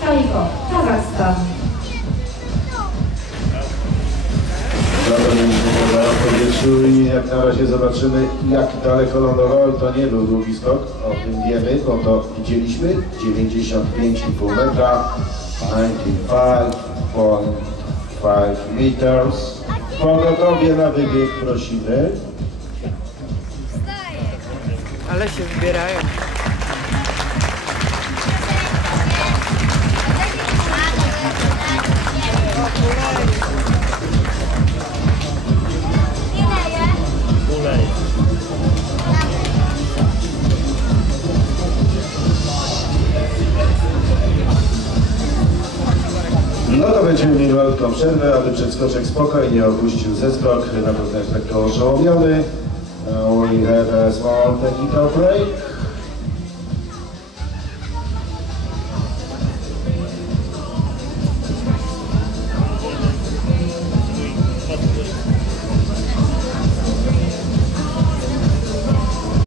Taigo, Kazakhstan. Zaraz powietrzu jak na razie zobaczymy jak daleko lądował. To nie był długi skok, o tym wiemy, bo to widzieliśmy. 95,5 metra, 95.5 meters. Pogotowie na wybieg prosimy. Ale się wybierają. No to będziemy mieli malutką przerwę, aby przedskoczek spokojnie opuścił zeskok. Na pewno jest lekko oszołomiony. Now we have a small technical break.